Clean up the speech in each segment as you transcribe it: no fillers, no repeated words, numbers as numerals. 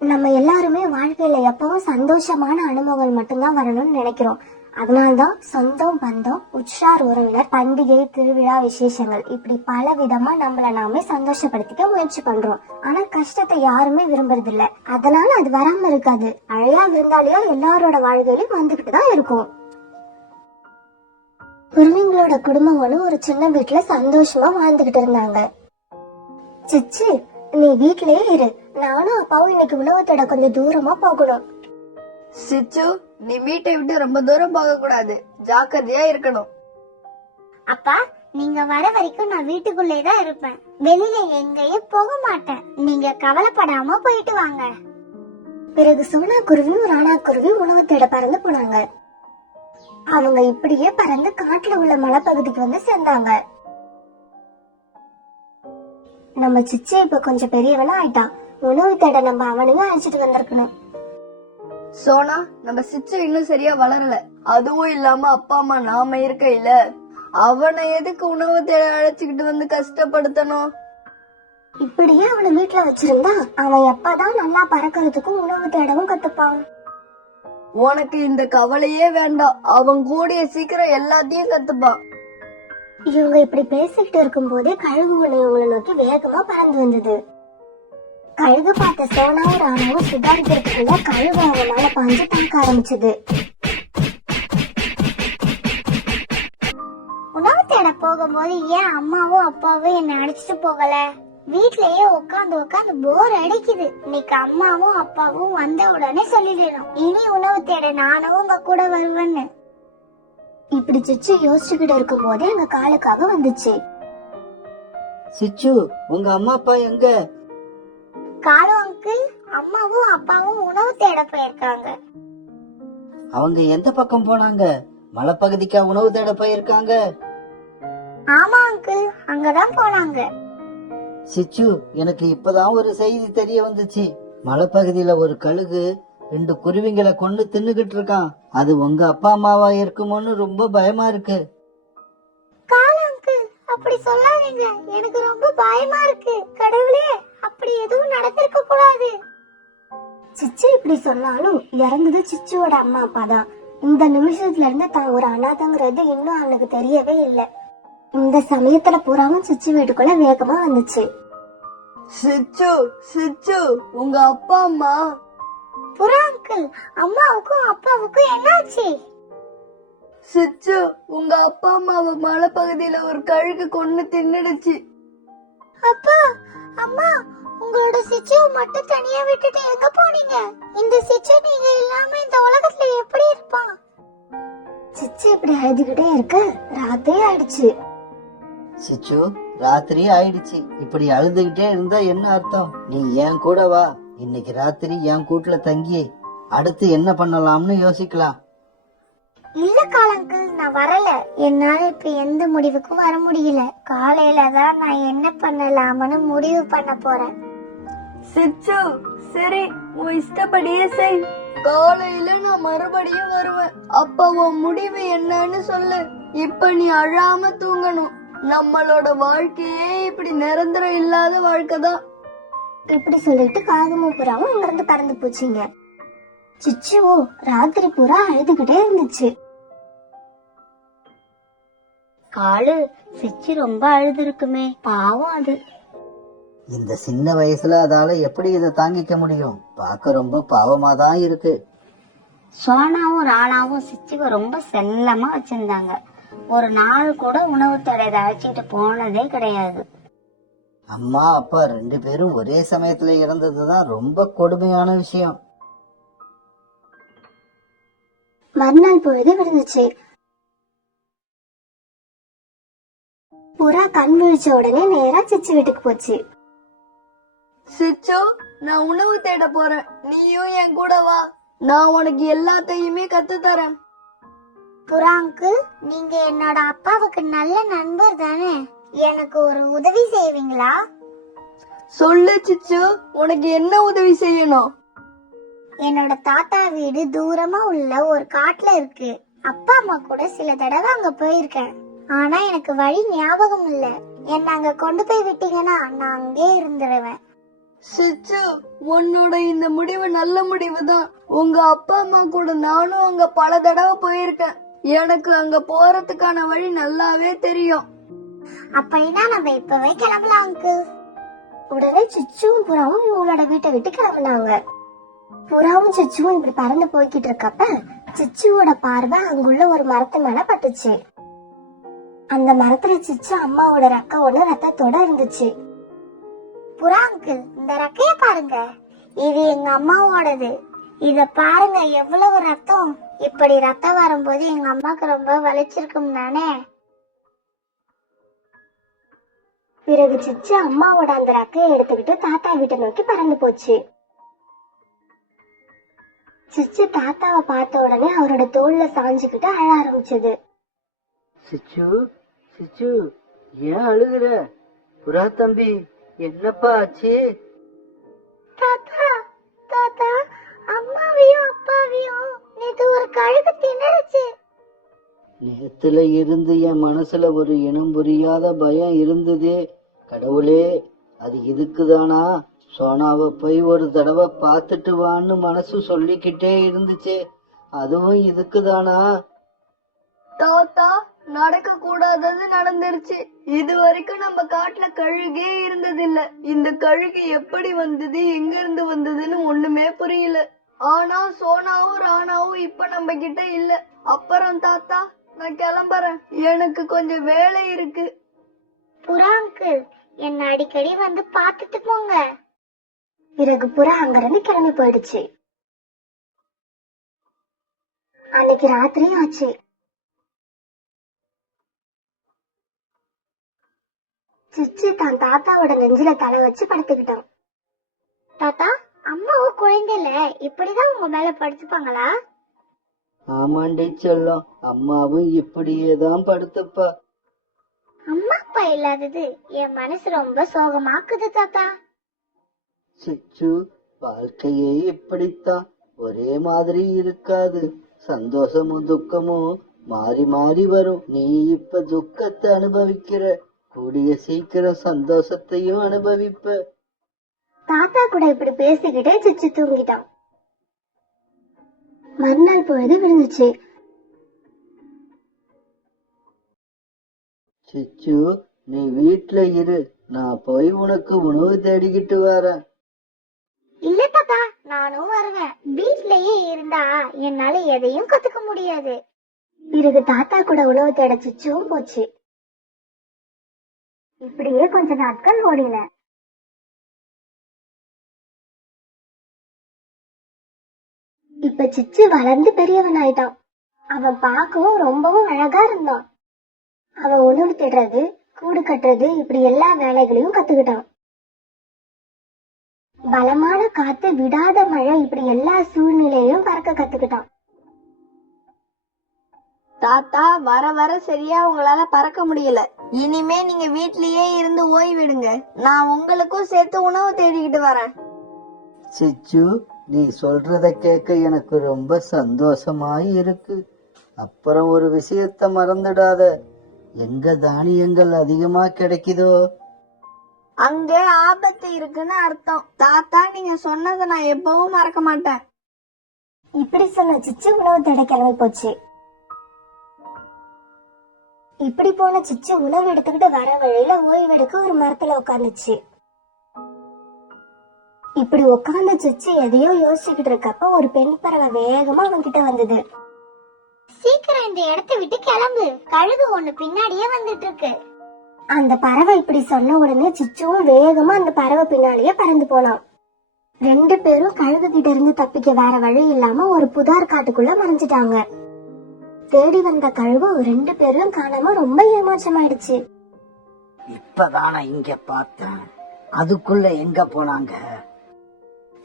நம்ம எல்லாருமே வாழ்க்கையில எப்பவும் சந்தோஷமான அனுபவங்கள் மட்டும்தான் வரணும்னு நினைக்கிறோம். அதனால்தான் சொந்தம், பந்தம், உற்றார் உறவினர், பண்டிகை, திருவிழா, விசேஷங்கள் இப்படி பல விதமா நம்மள நாமே சந்தோஷப்படுத்திக்க முயற்சி பண்றோம். ஆனா கஷ்டத்தை யாருமே விரும்புறது இல்ல. அதனால அது வராம இருக்காது. அழையா விருந்தாளியா எல்லாரோட வாழ்க்கையிலும் வந்துகிட்டு தான் இருக்கும். குருவிங்களோட குடும்பங்களும் ஒரு சின்ன வீட்டுல சந்தோஷமா வாழ்ந்துகிட்டு இருந்தாங்க. சிச்சு, நீ வீட்லயே இரு. நானும் அப்பாவும் இன்னைக்கு உணவு தேட கொஞ்சம் தூரமா போகணும். சிச்சு, நீ வீட்டை விட்டு ரொம்ப தூரம் போக கூடாது. ஜாக்கிரதையா இருக்கணும். அப்பா, நீங்க வர வரைக்கும் நான் வீட்டுக்குள்ளே தான் இருப்பேன். வெளியில எங்கேயும் போக மாட்டேன். நீங்க கவலைப்படாம போயிட்டு வாங்க. பிறகு சோனா குருவியும் ராணா குருவியும் உணவு தேட பறந்து போனாங்க. அவங்க இப்படியே பறந்து காட்டுல உள்ள மலைப்பகுதிக்கு வந்து சேர்ந்தாங்க. நம்ம சிச்சு இப்ப கொஞ்சம் பெரியவனா ஆயிட்டான். உணவு தேட நம்ம அவனையும் அழைச்சிட்டு வந்திருக்கணும். சோனா, நம்ம சிச்சு இன்னும் சரியா வளரல. அதுவும் இல்லாம அப்பா அம்மா நாம இருக்க இல்ல, அவனை எதுக்கு உணவு தேட அழைச்சுக்கிட்டு வந்து கஷ்டப்படுத்தணும்? இப்படியே அவனை வீட்டுல வச்சிருந்தா அவன் எப்பதான் நல்லா பறக்கிறதுக்கும் உணவு தேடவும் கத்துப்பான். உனக்கு இந்த கவலையே வேண்டாம். அவன் கூடிய சீக்கிரம் எல்லாத்தையும் கத்துப்பான். இவங்க இப்படி பேசிக்கிட்டு இருக்கும் போதே கழுகு ஒண்ணு இவங்களை நோக்கி வேகமா பறந்து வந்தது. கழுகு பார்த்த சோனாவும் ராணாவும் சுதாரிக்கிறதுக்குள்ள கழுகு அவங்க மேல பாஞ்சு தாக்க ஆரம்பிச்சது. உணவு தேட போகும்போது ஏன் அம்மாவும் அப்பாவும் என்ன அடிச்சுட்டு போகல? வீட்லயே உட்காந்து உட்காந்து போர் அடிக்குது. இன்னைக்கு அம்மாவும் அப்பாவும் வந்த உடனே சொல்லிடணும், இனி உணவு தேட நானும் உங்க கூட வருவேன்னு. இப்படி சிச்சு யோசிச்சுக்கிட்டு இருக்கும் போதே எங்க காலுக்காக வந்துச்சு. சிச்சு, உங்க அம்மா அப்பா எங்க? காலு அங்கிள், அம்மாவும் அப்பாவும் உணவு தேட போயிருக்காங்க. அவங்க எந்த பக்கம் போனாங்க? மலைப்பகுதிக்கா உணவு தேட போயிருக்காங்க? ஆமா அங்கிள், அங்கதான் போனாங்க. சிச்சு, எனக்கு இப்பதான் ஒரு செய்தி தெரிய வந்துச்சு. மலைப்பகுதியில ஒரு கழுகு 2 குருவிங்களை கொண்டு தின்னுகிட்டு இருக்கான். அது உங்க அப்பா அம்மாவா இருக்குமோன்னு ரொம்ப பயமா இருக்கு. காலு அங்கிள், அப்படி சொல்லாதீங்க. எனக்கு ரொம்ப பயமா இருக்கு. கடவுளே, அப்படி எதுவும் நடந்திருக்க கூடாது. சிச்சு இப்படி சொன்னாலும் இறந்தது சிச்சுவோட அம்மா அப்பா தான். இந்த நிமிஷத்துல இருந்து தான் ஒரு அனாதைங்கிறது இன்னும் அவனுக்கு தெரியவே இல்லை. இந்த சமயத்துல பூராவும் சிச்சு வீட்டுக்குள்ள வேகமா வந்துச்சு. சிச்சு, சிச்சு, உங்க அப்பா அம்மா. புறா அங்கிள், அம்மாவுக்கும் அப்பாவுக்கும் என்னாச்சு? சிச்சு, உங்க அப்பா அம்மாவை மலைப்பகுதியில ஒரு கழுகு கொண்டு தின்னுடுச்சு. அப்பா, அம்மா, உங்களோட சிச்சுவை மட்டும் தனியா விட்டுட்டு எங்க போனீங்க? இந்த சிச்சு நீங்க இல்லாம இந்த உலகத்துல எப்படி இருப்பான்? சிச்சு இப்படி அழுதுகிட்டே இருக்க ராத்திரி ஆயிடுச்சு. சிச்சு, ராத்திரி ஆயிடுச்சு. இப்படி அழுதுகிட்டே இருந்தா என்ன அர்த்தம்? நீ என் கூட வா. இன்னைக்கு ராத்திரி என் கூட்டுல தங்கி அடுத்து என்ன பண்ணலாம்னு யோசிக்கலாம். இல்ல காலங்கள், நான் வரல. என்னால இப்ப எந்த முடிவுக்கும் வர முடியல. காலையில தான் நான் என்ன பண்ணலாம்னு முடிவு பண்ண போறேன். சிச்சு, சரி, உன் இஷ்டப்படியே செய். காலையில நான் மறுபடியும் வருவேன். அப்ப உன் முடிவு என்னன்னு சொல்லு. இப்ப நீ அழாம தூங்கணும். நம்மளோட வாழ்க்கையே இப்படி நிரந்தரம் இல்லாத வாழ்க்கைதான். இப்படி சொல்லிட்டு காகமும் புறாவும் அங்க இருந்து பறந்து போச்சுங்க. சிச்சுவோ ராத்திரி பூரா அழுதுகிட்டே இருந்துச்சு. காலு, சிச்சு ரொம்ப அழுது இருக்குமே, பாவம் அது. இந்த சின்ன வயசுல அதால எப்படி இதை தாங்கிக்க முடியும்? பார்க்க ரொம்ப பாவமா தான் இருக்கு. சோனாவும் ராணாவும் சிச்சுவை ரொம்ப செல்லமா வச்சிருந்தாங்க. ஒரு நாள் கூட உணவு தேட அழைச்சிட்டு போனதே கிடையாது. அம்மா அப்பா 2 பேரும் ஒரே சமயத்துல இறந்ததுதான் ரொம்ப கொடுமையான விஷயம். மறுநாள் பொழுது விழுந்துச்சு. புறா கண் விழிச்ச உடனே நேரா சிச்சு வீட்டுக்கு போச்சு. சிச்சு, நான் உணவு தேட போறேன். நீயும் என் கூட வா. நான் உனக்கு எல்லாத்தையுமே கத்து தரேன். புறா அங்கிள், நீங்க என்னோட அப்பாவுக்கு நல்ல நண்பர் தானே? எனக்கு ஒரு உதவி செய்வீங்களா? சொல்லு சிச்சு, உனக்கு என்ன உதவி செய்யணும்? என்னோட தாத்தா வீடு தூரமா உள்ள ஒரு காட்டுல இருக்கு. அப்பா அம்மா கூட சில தடவை அங்க போயிருக்கேன். ஆனா எனக்கு வழி ஞாபகம் இல்ல. என்ன அங்க கொண்டு போய் விட்டீங்கன்னா நான் அங்கே இருந்துருவேன். சிச்சு, உன்னோட இந்த முடிவு நல்ல முடிவு தான். உங்க அப்பா அம்மா கூட நானும் அங்க பல தடவை போயிருக்கேன். எனக்கு அங்க போறதுக்கான வழி நல்லாவே தெரியும். அப்படின்னா நம்ம இப்பவே கிளம்பலாம் அங்கிள். உடனே சிச்சுவும் புறாவும் இவங்களோட வீட்டை விட்டு கிளம்புனாங்க. புறாவும் சிச்சுவும் இப்படி பறந்து போய்கிட்டு இருக்கப்ப சிச்சுவோட பார்வை அங்குள்ள ஒரு மரத்து மேல பட்டுச்சு. அந்த மரத்துல சிச்சு அம்மாவோட ரெக்க ஒண்ணு ரத்தத்தோட இருந்துச்சு. புறா அங்கிள், இந்த ரெக்கைய பாருங்க, இது எங்க அம்மாவோடது. இத பாருங்க, எவ்வளவு ரத்தம். இப்படி ரத்தம் வரும்போது எங்க அம்மாக்கு ரொம்ப வலிச்சிருக்கும் தானே. பிறகு சிச்சு அம்மாவோட அந்த ரெக்கையை எடுத்துக்கிட்டு தாத்தா வீட்டை நோக்கி பறந்து போச்சு. சிச்சு தாத்தாவை பார்த்த உடனே அவரோட தோல்ல சாஞ்சுக்கிட்டு அழ ஆரம்பிச்சது. சிச்சு, சிச்சு, ஏன் அழுகுற? புறா தம்பி, என்னப்பா ஆச்சு? தாத்தா, தாத்தா, அம்மாவையும் அப்பாவையும் நேத்து ஒரு கழுகு தின்னுடுச்சு. நேத்துல இருந்து என் மனசுல ஒரு இனம் புரியாத பயம் இருந்ததே. கடவுளே, அது இதுக்குதானா? சோனாவை போய் ஒரு தடவை பார்த்துட்டு வான்னு மனசு சொல்லிக்கிட்டே இருந்துச்சு. அதுவும் இதுக்குதானா? தாத்தா, நடக்க கூடாதது நடந்துருச்சு. இது வரைக்கும் நம்ம காட்டுல கழுகே இருந்ததில்ல. இந்த கழுகு எப்படி வந்தது, எங்க இருந்து வந்ததுன்னு ஒண்ணுமே புரியல. ஆனா சோனாவும் ராணாவும் இப்ப நம்ம கிட்ட இல்ல. அப்புறம் தாத்தா, நான் கிளம்புறேன். எனக்கு கொஞ்சம் வேலை இருக்கு. புறா அங்கிள், என்ன அடிக்கடி வந்து பார்த்துட்டு போங்க. பிறகு புறா அங்கிருந்து கிளம்பி போயிடுச்சு. அன்னைக்கு ராத்திரியும் ஆச்சு. சிச்சு தான் தாத்தாவோட நெஞ்சில தலை வச்சு படுத்துக்கிட்டான். தாத்தா, அம்மாவும் குழந்தைல இப்படிதான் உங்க மேல படுத்துப்பாங்களா? ஆமாண்டி செல்லம், அம்மாவும் இப்படியேதான் படுத்துப்பா. அம்மா அப்பா இல்லாதது என் மனசு ரொம்ப சோகமாக்குது தாத்தா. சிச்சு, வாழ்க்கையே இப்படித்தான், ஒரே மாதிரி இருக்காது. சந்தோஷமும் துக்கமும் மாறி மாறி வரும். நீ இப்ப துக்கத்தை அனுபவிக்கிற, கூடிய சீக்கிரம் சந்தோஷத்தையும் அனுபவிப்ப. தாத்தா கூட இப்படி பேசிக்கிட்டே சிச்சு தூங்கிட்டான். மறுநாள் பொழுது விழுந்துச்சு. சிச்சு, நீ வீட்ல இரு, நான் போய் உனக்கு உணவு தேடிக்கிட்டு வரேன். இல்ல தாத்தா, நானும் வருவேன். வீட்லயே இருந்தா என்னால எதையும் கத்துக்க முடியாது. பிறகு தாத்தா கூட உணவு தேட சிச்சுவும் போச்சு. இப்படியே கொஞ்ச நாட்கள் ஓடின. இப்ப சிச்சு வளர்ந்து பெரியவன் ஆயிட்டான். அவன் பார்க்கவும் ரொம்பவும் அழகா இருந்தான். அவன் உணவு தேடுறது, கூடு கட்டுறது, இப்படி எல்லா வேலைகளையும் கத்துக்கிட்டான். பலமான காத்து, விடாத மழை, இப்படி எல்லா சூழ்நிலையிலும் பறக்க கத்துக்கிட்டான். தாத்தா, வர வர சரியா உங்களால பறக்க முடியல. இனிமே நீங்க வீட்லயே இருந்து ஓய்விடுங்க. நான் உங்களுக்கும் சேர்த்து உணவு தேடிக்கிட்டு வரேன். சிச்சு, நீ சொல்றத கேட்க எனக்கு ரொம்ப சந்தோஷமாய் இருக்கு. அப்புறம் ஒரு விஷயத்த மறந்துடாத, எங்க தானியங்கள் அதிகமா கிடைக்குதோ அங்க ஆபத்து இருக்குன்னு அர்த்தம். தாத்தா, நீங்க சொன்னதை நான் எப்பவும் மறக்க மாட்டேன். இப்படி சொன்ன சிச்சு உணவு தேட கிளம்பி போச்சு. இப்படி போன சிச்சு உணவு எடுத்துக்கிட்டு வர வழியில ஓய்வெடுக்க ஒரு மரத்துல உட்கார்ந்துச்சு. இப்படி உட்கார்ந்த சிச்சு எதையோ யோசிச்சுக்கிட்டு இருக்கப்ப ஒரு பெண் பறவை வேகமா அவன்கிட்ட வந்தது. சீக்கிரம் இந்த இடத்தை விட்டு கிளம்பு, கழுகு ஒண்ணு பின்னாடியே வந்துட்டு இருக்கு. அந்த பறவை இப்படி சொன்ன உடனே சிச்சுவும் வேகமா அந்த பறவை பின்னாடியே பறந்து போனான். ரெண்டு பேரும் கழுகு கிட்ட இருந்து தப்பிக்க வேற வழி இல்லாம ஒரு புதார் காட்டுக்குள்ள மறைஞ்சிட்டாங்க. தேடி வந்த கழுகு ரெண்டு பேரும் காணாம ரொம்ப ஏமாற்றமாயிடுச்சு. இப்பதான இங்க பார்த்தேன், அதுக்குள்ள எங்க போனாங்க?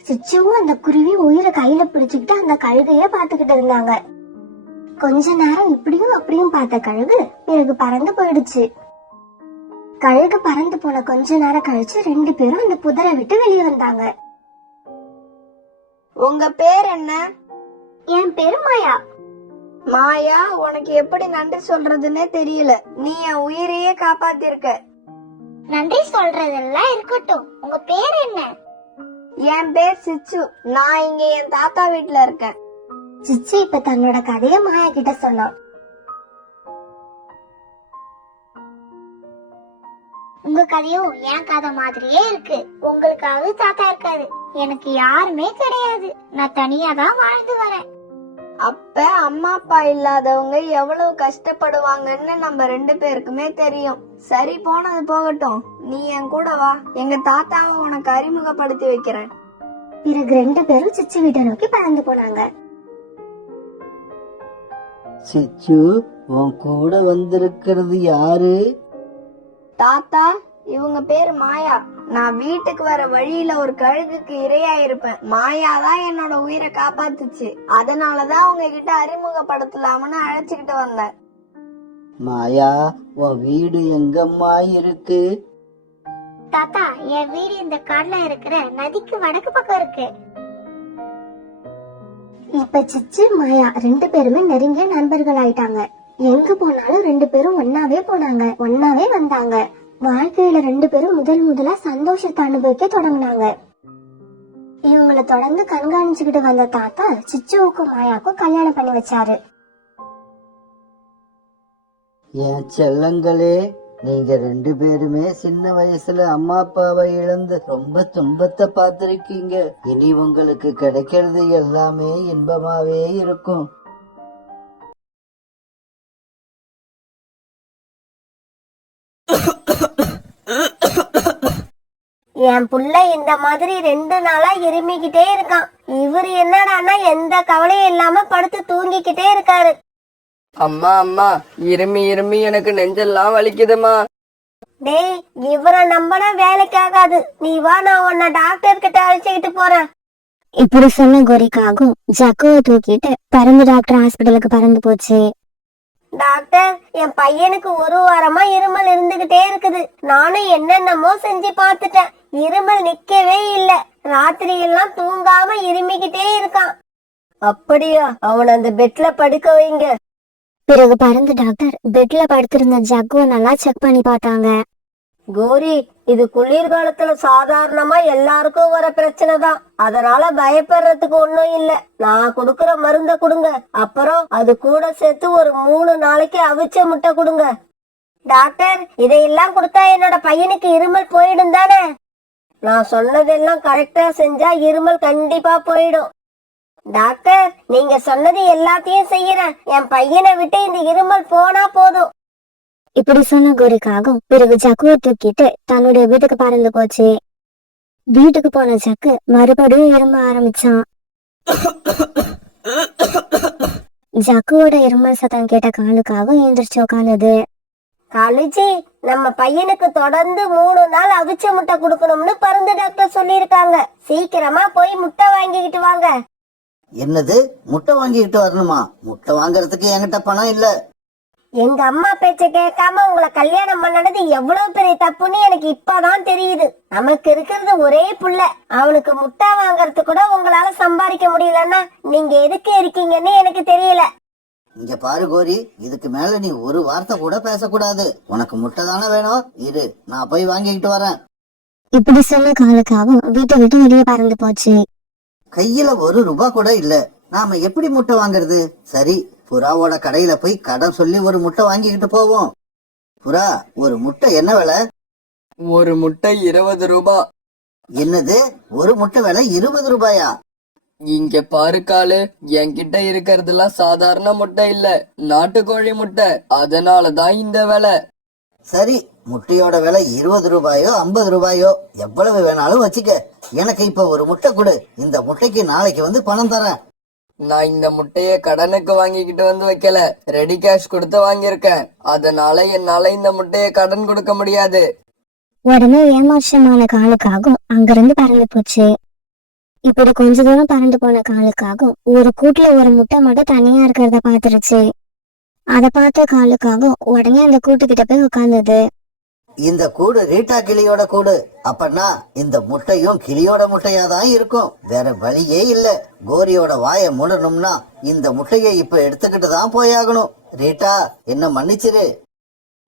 சிச்சுவும் அந்த குருவி உயிரை கையில பிடிச்சுக்கிட்டு அந்த கழுகைய பாத்துக்கிட்டு இருந்தாங்க. கொஞ்ச நேரம் இப்படியும் அப்படியும் பார்த்த கழுகு பிறகு பறந்து போயிடுச்சு. கழுகு பறந்து போன கொஞ்ச நேரம் கழிச்சு ரெண்டு பேரும் அந்த புதரை விட்டு வெளியே வந்தாங்க. உங்க பேர் என்ன? என் பேரு மாயா. மாயா, உனக்கு எப்படி நன்றி சொல்றதுன்னே தெரியல. நீ என் உயிரையே காப்பாத்திருக்க. நன்றி சொல்றதெல்லாம் இருக்கட்டும், உங்க பேர் என்ன? என் பேர் சிச்சு. நான் இங்க என் தாத்தா வீட்ல இருக்கேன். சிச்சு இப்ப தன்னோட கதைய மாயா கிட்ட சொன்னான். உங்க கதையும் என் கதை மாதிரியே இருக்கு. உங்களுக்காவது தாத்தா இருக்காது, எனக்கு யாருமே கிடையாது. நான் தனியா தான் வாழ்ந்து வரேன். அப்ப அம்மா அப்பா இல்லாதவங்க எவ்வளவு கஷ்டப்படுவாங்கன்னு நம்ம 2 பேருக்குமே தெரியும். சரி, போனது போகட்டும். நீ என் கூட வா, எங்க தாத்தாவை உனக்கு அறிமுகப்படுத்தி வைக்கிறேன். பிறகு 2 பேரும் சிச்சு வீட்டை நோக்கி பறந்து போனாங்க. சிச்சு, உன் கூட வந்திருக்கிறது யாரு? தாத்தா, இவங்க பேரு மாயா. நான் வீட்டுக்கு வர வழியில ஒரு கழுகுக்கு இரையா இருப்பேன். மாயா தான் என்னோட உயிரை காப்பாத்துச்சு. அதனாலதான் உங்ககிட்ட அறிமுகப்படுத்தலாம்னு அழைச்சுக்கிட்டு வந்தேன். மாயா, உன் வீடு எங்கம்மா இருக்கு? தாத்தா, என் வீடு இந்த காட்டுல இருக்கிற நதிக்கு வடக்கு பக்கம் இருக்கு. இப்ப சிச்சு மாயா 2 பேருமே நெருங்கிய நண்பர்கள் ஆயிட்டாங்க. எங்க போனாலும் 2 பேரும் ஒன்னாவே போனாங்க, ஒன்னாவே வந்தாங்க. வாழ்க்கையில 2 பேரும் முதலா சந்தோஷத்தை அனுபவிக்க தொடங்கினாங்க. இவங்களை தொடர்ந்து கண்காணிச்சுக்கிட்டு வந்த தாத்தா சிச்சுவுக்கும் மாயாவுக்கும் கல்யாணம் பண்ணி வச்சாரு. என் செல்லங்களே, நீங்க 2 பேருமே சின்ன வயசுல அம்மா அப்பாவை இழந்து ரொம்ப துன்பத்தை பார்த்திருக்கீங்க. இனி உங்களுக்கு கிடைக்கிறது எல்லாமே இன்பமாவே இருக்கும். என் புள்ள இந்த மாதிரி 2 நாளா இருமிக்கிட்டே இருக்கான். இவரு என்னடான்னா எந்த கவலையும் இல்லாம படுத்து தூங்கிக்கிட்டே இருக்காரு. அம்மா அம்மா, இருமி இருமி எனக்கு நெஞ்செல்லாம் வலிக்குதுமா. டேய், இவரை நம்பினா வேலைக்கு ஆகாது. நீ வா, நான் உன்னை டாக்டர் கிட்ட அழைச்சிக்கிட்டு போறேன். இப்படி சொன்ன கோரிக்காகும் ஜக்குவை தூக்கிட்டு பறந்து டாக்டர் ஹாஸ்பிட்டலுக்கு பறந்து போச்சு. டாக்டர், என் பையனுக்கு 1 வாரமா இருமல் இருந்துகிட்டே இருக்குது. நானும் என்னென்னமோ செஞ்சு பார்த்துட்டேன், இருமல் நிக்கவே இல்ல. ராத்திரி எல்லாம் தூங்காம இருமிக்கிட்டே இருக்கான். அப்படியா? அவன் அந்த பெட்ல படுக்க வைங்க. பிறகு பறந்து டாக்டர் பெட்ல படுத்திருந்த ஜக்குவை நல்லா செக் பண்ணி பார்த்தாங்க. கோரி, இது குளிர்காலத்துல சாதாரணமா எல்லாருக்கும் வர பிரச்சனை தான். அதனால பயப்படுறதுக்கு ஒண்ணும் இல்ல. நான் கொடுக்கற மருந்த கொடுங்க. அப்புறம் அது கூட சேர்த்து ஒரு 3 நாளைக்கு அவிச்ச முட்டை கொடுங்க. டாக்டர், இதையெல்லாம் கொடுத்தா என்னோட பையனுக்கு இருமல் போயிடும் தானே? நான் சொன்னதெல்லாம் கரெக்டா செஞ்சா இருமல் கண்டிப்பா போயிடும். டாக்டர், நீங்க சொன்னது எல்லாத்தையும் செய்யறேன். என் பையனை விட்டு இந்த இருமல் போனா போதும். இப்படி சொன்ன கோரிக்காகும் பிறகு ஜக்குவை தூக்கிட்டு தன்னுடைய வீட்டுக்கு பறந்து போச்சு. வீட்டுக்கு போன ஜக்கு மறுபடியும் இரும்ப ஆரம்பிச்சான். ஜக்குவோட இருமல் சத்தம் கேட்ட காலுக்காகவும் எந்திரிச்சு உட்காந்தது. காலுஜி, நம்ம பையனுக்கு தொடர்ந்து 3 நாள் அவிச்ச முட்டை கொடுக்கணும்னு பறந்து டாக்டர் சொல்லிருக்காங்க. சீக்கிரமா போய் முட்டை வாங்கிக்கிட்டு வாங்க. என்னது, முட்டை வாங்கிக்கிட்டு வரணுமா? முட்டை வாங்குறதுக்கு என்கிட்ட பணம் இல்ல. எங்க அம்மா பேச்ச கேட்காம உங்களை கல்யாணம் பண்ணது எவ்வளவு பெரிய தப்புன்னு எனக்கு இப்பதான் தெரியுது. நமக்கு இருக்கிறது ஒரே புள்ள, அவனுக்கு முட்டை வாங்கறது கூட உங்களால சம்பாதிக்க முடியலன்னா நீங்க எதுக்கு இருக்கீங்கன்னு எனக்கு தெரியல. இங்க பாரு கோரி, இதுக்கு மேல நீ ஒரு வார்த்தை கூட பேசக்கூடாது. உனக்கு முட்டை தானே வேணும், இரு, நான் போய் வாங்கிக்கிட்டு வரேன். இப்படி சொன்ன காலுக்காகவும் வீட்டை விட்டு வெளியே பறந்து போச்சு. கையில 1 ரூபா கூட இல்ல. நாம எப்படி முட்டை வாங்குறது? சரி, புறாவோட கடையில போய் கடன் சொல்லி ஒரு முட்டை வாங்கிக்கிட்டு போவோம். புறா, ஒரு முட்டை என்ன விலை? ஒரு முட்டை 20 ரூபா. என்னது, ஒரு முட்டை விலை 20 ரூபாயா? இங்க பாரு காலு, என்கிட்ட இருக்கிறதுலாம் சாதாரண முட்டை இல்ல, நாட்டுக்கோழி முட்டை. அதனாலதான் இந்த விலை. சரி, முட்டையோட விலை 20 ரூபாயோ 50 ரூபாயோ எவ்வளவு வேணாலும் வச்சுக்க. எனக்கு இப்ப ஒரு முட்டை கொடு. இந்த முட்டைக்கு நாளைக்கு வந்து பணம் தரேன். நான் இந்த முட்டைய கடனுக்கு வாங்கிக்கிட்டு வந்து வைக்கல, ரெடி கேஷ் கொடுத்து வாங்கியிருக்கேன். அதனால என்னால இந்த முட்டைய கடன் கொடுக்க முடியாது. உடனே ஏமாற்றமான காலுக்காகவும் அங்கிருந்து பறந்து போச்சு. இப்படி கொஞ்ச தூரம் பறந்து போன காலுக்காகவும் ஒரு கூட்டுல ஒரு முட்டை மட்டும் தனியா இருக்கிறத பாத்துருச்சு. அத பார்த்த காலுக்காகவும் உடனே அந்த கூட்டுக்கிட்ட போய் உட்கார்ந்தது. இந்த கூடு ரீட்டா கிளியோட கூடு. அப்பன்னா இந்த முட்டையும் கிளியோட முட்டையா தான் இருக்கும். வேற வழியே இல்ல. கோரியோட வாயை மூடணும்னா இந்த முட்டையை இப்ப எடுத்துக்கிட்டு தான் போயாகணும். ரீட்டா, என்ன மன்னிச்சிரு.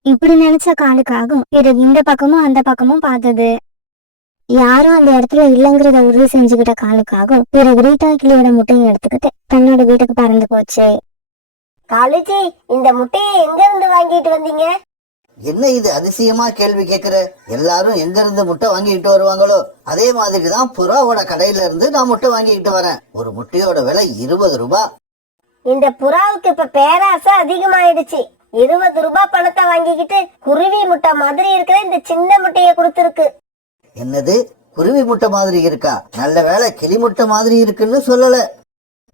இப்படி நினைச்ச காலுக்காகவும் பிறகு இந்த பக்கமும் அந்த பக்கமும் பார்த்தது. யாரும் அந்த இடத்துல இல்லைங்கிறத உறுதி செஞ்சுக்கிட்ட காலுக்காக பிறகு ரீட்டா கிளியோட முட்டையை எடுத்துக்கிட்டு தன்னோட வீட்டுக்கு பறந்து போச்சு. காலுஜி, இந்த முட்டையை எங்க இருந்து வாங்கிட்டு வந்தீங்க? என்ன இது அதிசயமா கேள்வி கேக்குற? எல்லாரும் எங்க இருந்து முட்டை வாங்கிட்டு வருவாங்களோ அதே மாதிரிதான் புறாவோட கடையில இருந்து நான் முட்டை வாங்கிட்டு வரேன். ஒரு முட்டையோட விலை 20 ரூபாய். இந்த புறாவுக்கு இப்ப பேராசை அதிகமாயிடுச்சு. 20 ரூபாய் பணத்தை வாங்கிக்கிட்டு குருவி முட்டை மாதிரி இருக்கிற இந்த சின்ன முட்டைய கொடுத்துருக்கு. என்னது, குருவி முட்டை மாதிரி இருக்கா? நல்ல வேளை கிளி முட்டை மாதிரி இருக்குன்னு சொல்லல.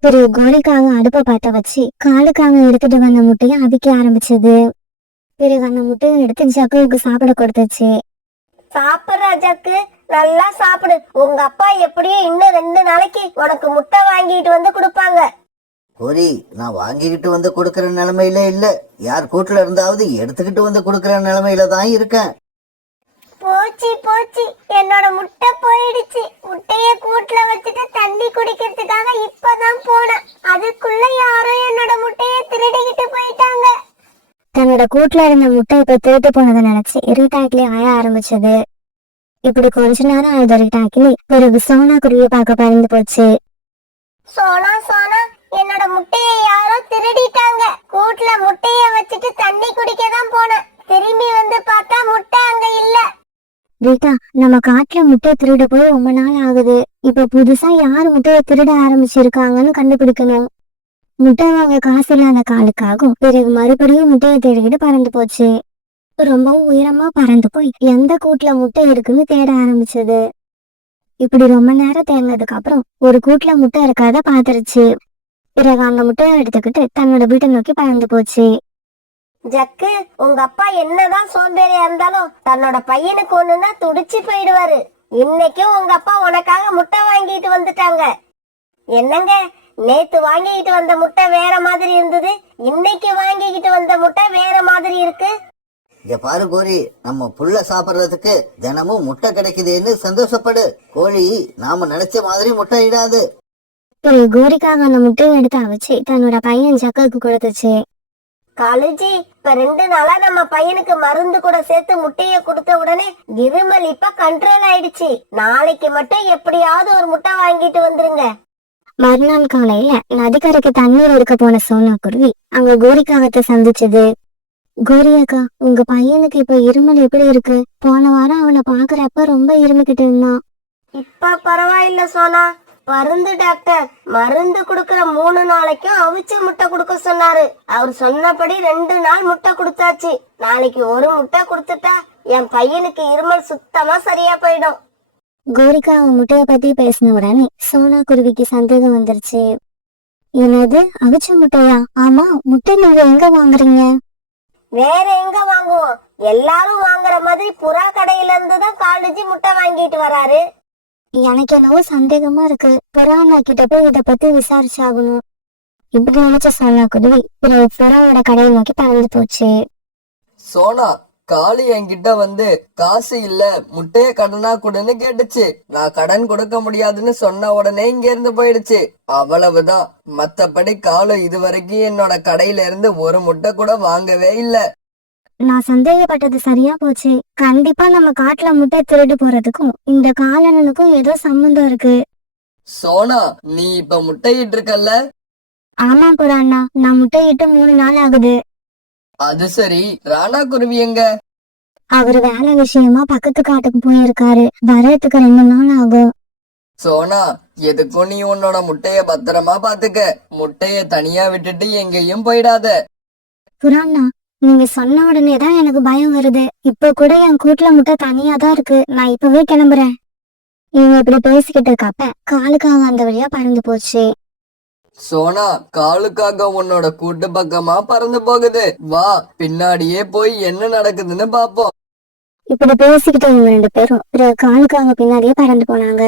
பிறகு கோழிக்காக அடுப்பை பத்த வச்சு காலுக்காக எடுத்துட்டு வந்த முட்டைய அவிக்க ஆரம்பிச்சது. பிறகு அந்த முட்டையை எடுத்து ஜக்குவுக்கு சாப்பிட கொடுத்துச்சு. சாப்பிடுறா ஜக்கு, நல்லா சாப்பிடு. உங்க அப்பா எப்படியும் இன்னும் 2 நாளைக்கு உனக்கு முட்டை வாங்கிட்டு வந்து கொடுப்பாங்க. கோரி, நான் வாங்கிக்கிட்டு வந்து கொடுக்கற நிலைமையில இல்ல. யார் கூட்டுல இருந்தாவது எடுத்துக்கிட்டு வந்து கொடுக்கற நிலைமையில தான் இருக்கேன். போச்சு போச்சு, என்னோட முட்டை போயிடுச்சு. முட்டைய கூட்டுல வச்சுட்டு தண்ணி குடிக்கிறதுக்காக இப்பதான் போனேன். அதுக்குள்ள யாரோ என்னோட முட்டைய திருடிக்கிட்டு போயிட்டாங்க. தன்னோட கூட்டுல இருந்த முட்டை இப்ப திருட்டு போனதை நினைச்சு ரீட்டாக்கிளி ஆய ஆரம்பிச்சது. இப்படி கொஞ்ச நேரம் ஆயுத ரீட்டாக்கிளி பிறகு சோனா குருவியை பார்க்க பறந்து போச்சு. சோனா சோனா, என்னோட முட்டையை யாரோ திருடிட்டாங்க. கூட்டுல முட்டைய வச்சுட்டு தண்ணி குடிக்க தான் போனேன். திரும்பி வந்து பார்த்தா முட்டை அங்க இல்ல. ரீட்டா, நம்ம காட்டுல முட்டையை திருட போய் ரொம்ப நாள் ஆகுது. இப்ப புதுசா யாரு முட்டையை திருட ஆரம்பிச்சிருக்காங்கன்னு கண்டுபிடிக்கணும். முட்டை வாங்க காசு இல்லாத காலுக்காகும் பிறகு மறுபடியும் முட்டையை தேடிக்கிட்டு பறந்து போச்சு. ரொம்பவும் உயரமா பறந்து போய் எந்த கூட்டுல முட்டை இருக்குன்னு தேட ஆரம்பிச்சது. இப்படி ரொம்ப நேரம் தேடினதுக்கு அப்புறம் ஒரு கூட்டுல முட்டை இருக்காத பாத்துருச்சு. பிறகு அந்த முட்டையை எடுத்துக்கிட்டு தன்னோட வீட்டை நோக்கி பறந்து போச்சு. ஜக்கு, உங்க அப்பா என்னதான் சோம்பேறியா இருந்தாலும் தன்னோட பையனுக்கு ஒண்ணுன்னா துடிச்சு போயிடுவாரு. இன்னைக்கும் உங்க அப்பா உனக்காக முட்டை வாங்கிட்டு வந்துட்டாங்க. என்னங்க, நேத்து வாங்கிட்டு வந்த முட்டை வேற மாதிரி இருந்தது, இன்னைக்கு வாங்கிக்கிட்டு வந்த முட்டை வேற மாதிரி இருக்கு. இங்க பாரு கோரி, நம்ம புல்ல சாப்பிடுறதுக்கு தினமும் முட்டை கிடைக்குதுன்னு சந்தோஷப்படு. கோழி நாம நினைச்ச மாதிரி முட்டை இடாது. கோரிக்காக அந்த முட்டையை எடுத்து அவிச்சு தன்னோட பையன் ஜக்குக்கு கொடுத்துச்சு. காலேஜி, இப்ப 2 நாளா நம்ம பையனுக்கு மருந்து கூட சேர்த்து முட்டைய கொடுத்த உடனே இருமல் இப்ப கண்ட்ரோல் ஆயிடுச்சு. நாளைக்கு மட்டும் எப்படியாவது ஒரு முட்டை வாங்கிட்டு வந்துருங்க. மறுநாள் காலையில நதிக்கரைக்கு தண்ணீர் எடுக்க போன சோனா குருவி அங்க கோரிக்காகத்தை சந்திச்சது. கோரி அக்கா, உங்க பையனுக்கு இப்ப இருமல் எப்படி இருக்கு? போன வாரம் அவனை பாக்குறப்ப ரொம்ப இருமிக்கிட்டு இருந்தான். இப்ப பரவாயில்ல சோனா. மருந்து டாக்டர் மருந்து குடுக்கற 3 நாளைக்கும் அவிச்ச முட்டை கொடுக்க சொன்னாரு. அவர் சொன்னபடி 2 நாள் முட்டை கொடுத்தாச்சு. நாளைக்கு ஒரு முட்டை கொடுத்துட்டா என் பையனுக்கு இருமல் சுத்தமா சரியா போயிடும். கோரிக்கா அவன் முட்டைய பத்தி பேசின உடனே சோனா குருவிக்கு சந்தேகம் வந்துருச்சு. என்னது, அவிச்ச முட்டையா? ஆமா, முட்டை நீங்க எங்க வாங்குறீங்க? வேற எங்க வாங்குவோம்? எல்லாரும் வாங்குற மாதிரி புறா கடையில இருந்துதான் காலேஜி முட்டை வாங்கிட்டு வராரு. எனக்கு என்னவோ சந்தேகமா இருக்கு. புறானா கிட்ட போய் இத பத்தி விசாரிச்சாகணும். இப்படி நினைச்ச சோனா குருவி பிறகு புறாவோட கடையை நோக்கி பறந்து போச்சு. சோனா, காளி என்கிட்ட வந்து காசு இல்ல முட்டைய கடனா கொடுன்னு கேட்டுச்சு. நான் கடன் கொடுக்க முடியாதுன்னு சொன்ன உடனே இங்க இருந்து போயிடுச்சு. அவ்வளவுதான். மத்தபடி காலு இதுவரைக்கும் என்னோட கடையில இருந்து ஒரு முட்டை கூட வாங்கவே இல்ல. நான் சந்தேகப்பட்டது சரியா போச்சு. கண்டிப்பா நம்ம காட்டுல முட்டை திருடு போறதுக்கும் இந்த காலனனுக்கும் ஏதோ சம்பந்தம் இருக்கு. சோனா, நீ இப்ப முட்டையிட்டு இருக்கல்ல? ஆமா புறாண்ணா, நான் முட்டையிட்டு 3 நாள் ஆகுது. அது சரி, ராணா குருவி எங்க? அவரு வேலை விஷயமா பக்கத்து காட்டுக்கு போயிருக்காரு. வரதுக்கு 2 நாள் ஆகும். சோனா, எதுக்கும் நீ உன்னோட முட்டைய பத்திரமா பாத்துக்க. முட்டைய தனியா விட்டுட்டு எங்கேயும் போயிடாத. புறாண்ணா, நீங்க சொன்ன உடனே தான் எனக்கு பயம் வருது. இப்ப கூட என் கூட்டுல முட்டை தனியா தான் இருக்கு. நான் இப்பவே கிளம்புறேன். இவங்க இப்படி பேசிக்கிட்டு இருக்கப்ப காலுக்காக அந்த வழியா பறந்து போச்சு. சோனா, காலுக்காக உன்னோட கூட்டு பக்கமா பறந்து போகுது. வா, பின்னாடியே போய் என்ன நடக்குதுன்னு பாப்போம். இப்படி பேசிக்கிட்டு இவங்க 2 பேரும் பிறகு காலுக்காக பின்னாடியே பறந்து போனாங்க.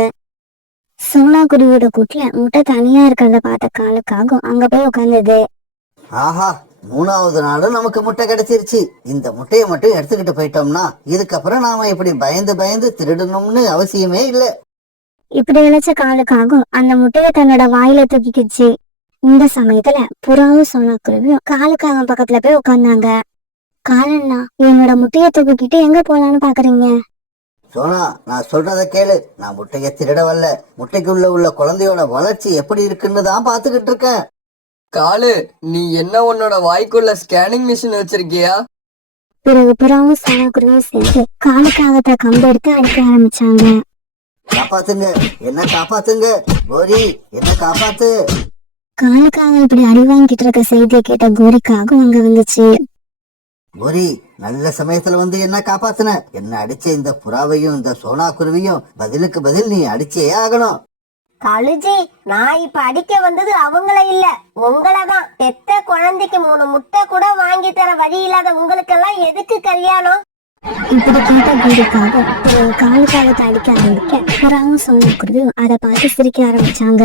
சோனா குருவியோட கூட்டுல முட்டை தனியா இருக்கிறத பார்த்த காலுக்காக அங்க போய் உட்கார்ந்தது. ஆஹா, 3வது நாளும் நமக்கு முட்டை கிடைச்சிருச்சு. இந்த முட்டையை மட்டும் எடுத்துக்கிட்டு போயிட்டோம்னா இதுக்கப்புறம் நாம இப்படி பயந்து பயந்து திருடணும்னு அவசியமே இல்ல. இப்படி நினைச்ச காலுக்காக அந்த முட்டைய தன்னோட வாயில தூக்கிக்கிச்சு. இந்த சமயத்துல புறாவும் சோனா குருவியும் காலுக்காக பக்கத்துல போய் உட்கார்ந்தாங்க. காலண்ணா, என்னோட முட்டைய தூக்கிக்கிட்டு எங்க போலான்னு பாக்குறீங்க? சோனா, நான் சொல்றத கேளு. நான் முட்டைய திருட வரல. முட்டைக்குள்ள உள்ள குழந்தையோட வளர்ச்சி எப்படி இருக்குன்னு தான் பாத்துக்கிட்டு இருக்கேன். காலு, நீ என்ன உன்னோட வாய்க்குள்ள ஸ்கேனிங் மிஷின் வச்சிருக்கியா? பிறகு புறாவும் சோனாக்குருவியும் சேர்ந்து காலுக்காகத்த கம்பு எடுத்து அடிக்க ஆரம்பிச்சாங்க. காப்பாத்துங்க, என்ன காப்பாத்துங்க. கோரி, என்ன காப்பாத்து. காலுக்காக இப்படி அடி வாங்கிட்டு இருக்க செய்தியை கேட்ட கோரிக்காக அங்க வந்துச்சு. கோரி, நல்ல சமயத்துல வந்து என்ன காப்பாத்துன. என்ன அடிச்ச இந்த புறாவையும் இந்த சோனா குருவியும் பதிலுக்கு பதில் நீ அடிச்சே ஆகணும். கழுஜி, நான் இப்ப அடிக்க வந்தது அவங்கள இல்ல, உங்களதான். பெத்த குழந்தைக்கு 3 முட்டை கூட வாங்கி தர வழி இல்லாத உங்களுக்கெல்லாம் எதுக்கு கல்யாணம்? இப்படி கேட்ட கோரிக்காக காலுக்காக அடிக்க ஆரம்பிக்க புறாவும் சோனாக்குருவியும் அதை பார்த்து சிரிக்க ஆரம்பிச்சாங்க.